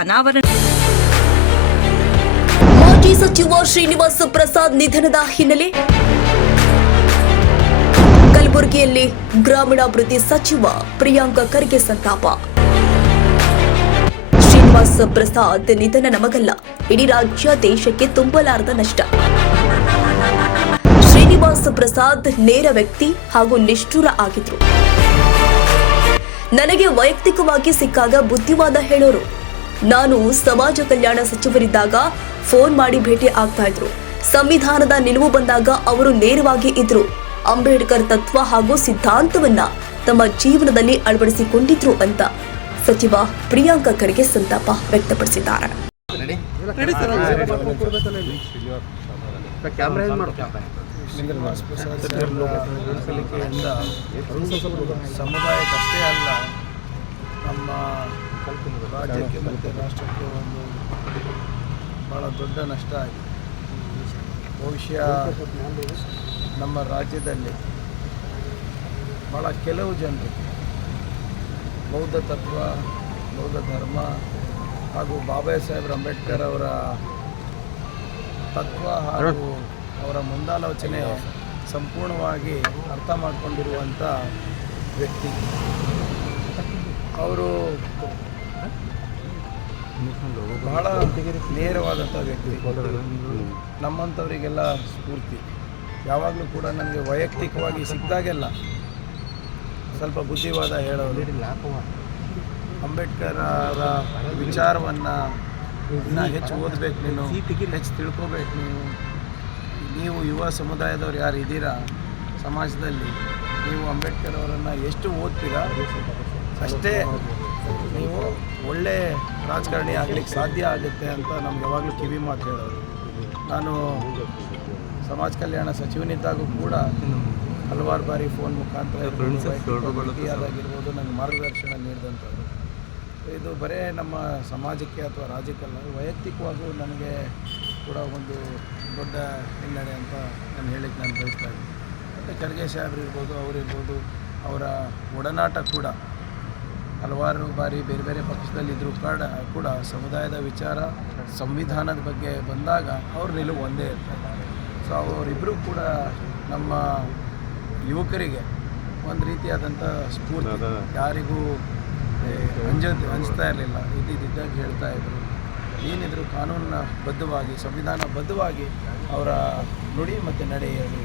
ಅನಾವರಣ. ಮಾಜಿ ಸಚಿವ ಶ್ರೀನಿವಾಸ ಪ್ರಸಾದ್ ನಿಧನದ ಹಿನ್ನೆಲೆ ಕಲಬುರಗಿಯಲ್ಲಿ ಗ್ರಾಮೀಣಾಭಿವೃದ್ಧಿ ಸಚಿವ ಪ್ರಿಯಾಂಕ ಖರ್ಗೆ ಸಂತಾಪ. ಶ್ರೀನಿವಾಸ ಪ್ರಸಾದ್ ನಿಧನ ನಮಗಲ್ಲ, ಇಡೀ ರಾಜ್ಯ ದೇಶಕ್ಕೆ ತುಂಬಲಾರದ ನಷ್ಟ. ಶ್ರೀನಿವಾಸ ಪ್ರಸಾದ್ ನೇರ ವ್ಯಕ್ತಿ ಹಾಗೂ ನಿಷ್ಠುರ ಆಗಿದ್ರು. ನನಗೆ ವೈಯಕ್ತಿಕವಾಗಿ ಸಿಕ್ಕಾಗ ಬುದ್ಧಿವಾದ ಹೇಳೋರು ನಾನು ಸಮಾಜ ಕಲ್ಯಾಣ ಸಚಿವರಿದ್ದಾಗ ಫೋನ್ ಮಾಡಿ ಭೇಟಿ ಆಗ್ತಾ ಇದ್ರು. ಸಂವಿಧಾನದ ನಿಲುವು ಬಂದಾಗ ಅವರು ನೇರವಾಗಿ ಇದ್ರು. ಅಂಬೇಡ್ಕರ್ ತತ್ವ ಹಾಗೂ ಸಿದ್ಧಾಂತವನ್ನ ತಮ್ಮ ಜೀವನದಲ್ಲಿ ಅಳವಡಿಸಿಕೊಂಡಿದ್ರು ಅಂತ ಸಚಿವ ಪ್ರಿಯಾಂಕ ಖರ್ಗೆ ಸಂತಾಪ ವ್ಯಕ್ತಪಡಿಸಿದ್ದಾರೆ. ಸಮುದಾಯಕ್ಕಷ್ಟೇ ಅಲ್ಲ ನಮ್ಮ ರಾಜ್ಯಕ್ಕೆ ಮತ್ತು ರಾಷ್ಟ್ರಕ್ಕೆ ಒಂದು ಭಾಳ ದೊಡ್ಡ ನಷ್ಟ ಆಗಿದೆ. ಬಹುಶಃ ನಮ್ಮ ರಾಜ್ಯದಲ್ಲಿ ಭಾಳ ಕೆಲವು ಜನರು ಬೌದ್ಧ ತತ್ವ ಬೌದ್ಧ ಧರ್ಮ ಹಾಗೂ ಬಾಬಾ ಸಾಹೇಬ್ ಅಂಬೇಡ್ಕರ್ ಅವರ ತತ್ವ ಹಾಗೂ ಅವರ ಮುಂದಾಲೋಚನೆ ಸಂಪೂರ್ಣವಾಗಿ ಅರ್ಥ ಮಾಡಿಕೊಂಡಿರುವಂಥ ವ್ಯಕ್ತಿ. ಅವರು ಬಹಳ ನೇರವಾದಂಥ ವ್ಯಕ್ತಿ. ನಮ್ಮಂಥವರಿಗೆಲ್ಲ ಸ್ಫೂರ್ತಿ. ಯಾವಾಗಲೂ ಕೂಡ ನನಗೆ ವೈಯಕ್ತಿಕವಾಗಿ ಸಿಕ್ಕಿದಾಗೆಲ್ಲ ಸ್ವಲ್ಪ ಬುದ್ಧಿವಾದ ಹೇಳೋದು ಅಂಬೇಡ್ಕರ್ ಅವರ ವಿಚಾರವನ್ನು ಇನ್ನೂ ಹೆಚ್ಚು ಓದಬೇಕು ನೀನು, ಹೆಚ್ಚು ತಿಳ್ಕೋಬೇಕು ನೀವು ನೀವು ಯುವ ಸಮುದಾಯದವ್ರು ಯಾರು ಇದ್ದೀರಾ? ಸಮಾಜದಲ್ಲಿ ನೀವು ಅಂಬೇಡ್ಕರ್ ಅವರನ್ನು ಎಷ್ಟು ಓದ್ತೀರಾ? ಅಷ್ಟೇ ನೀವು ಒಳ್ಳೆ ರಾಜಕಾರಣಿ ಆಗಲಿಕ್ಕೆ ಸಾಧ್ಯ ಆಗುತ್ತೆ ಅಂತ ನಮ್ಗೆ ಯಾವಾಗಲೂ ಕಿವಿ ಮಾತು ಹೇಳೋರು. ನಾನು ಸಮಾಜ ಕಲ್ಯಾಣ ಸಚಿವನಿದ್ದಾಗೂ ಕೂಡ ಹಲವಾರು ಬಾರಿ ಫೋನ್ ಮುಖಾಂತರ ಆಗಿರ್ಬೋದು ನನಗೆ ಮಾರ್ಗದರ್ಶನ ನೀಡಿದಂಥದ್ದು ಇದು ಬರೇ ನಮ್ಮ ಸಮಾಜಕ್ಕೆ ಅಥವಾ ರಾಜ್ಯಕ್ಕಲ್ಲ ವೈಯಕ್ತಿಕವಾಗೂ ನನಗೆ ಕೂಡ ಒಂದು ದೊಡ್ಡ ಹಿನ್ನಡೆ ಅಂತ ನಾನು ಹೇಳಿಕ್ಕೆ ನಾನು ಬಯಸ್ತಾ ಇದ್ದೀನಿ. ಮತ್ತು ಖರ್ಗೆ ಸಾಹೇಬ್ರು ಇರ್ಬೋದು ಅವರಿರ್ಬೋದು ಅವರ ಒಡನಾಟ ಕೂಡ ಹಲವಾರು ಬಾರಿ ಬೇರೆ ಬೇರೆ ಪಕ್ಷದಲ್ಲಿದ್ದರೂ ಕೂಡ ಕೂಡ ಸಮುದಾಯದ ವಿಚಾರ ಸಂವಿಧಾನದ ಬಗ್ಗೆ ಬಂದಾಗ ಅವ್ರ ನಿಲುವು ಒಂದೇ ಇರ್ತದೆ. ಸೊ ಅವರಿಬ್ಬರು ಕೂಡ ನಮ್ಮ ಯುವಕರಿಗೆ ಒಂದು ರೀತಿಯಾದಂಥ ಸ್ಫೂರ್ತಿ ಯಾರಿಗೂ ಅಂಜ ಅಂಜ್ತಾ ಇರಲಿಲ್ಲ. ಇದ್ದಿದ್ದಾಗ ಹೇಳ್ತಾ ಇದ್ರು. ಏನಿದ್ರು ಕಾನೂನಿನ ಬದ್ಧವಾಗಿ ಸಂವಿಧಾನ ಬದ್ಧವಾಗಿ ಅವರ ನುಡಿ ಮತ್ತು ನಡೆಯಲ್ಲಿ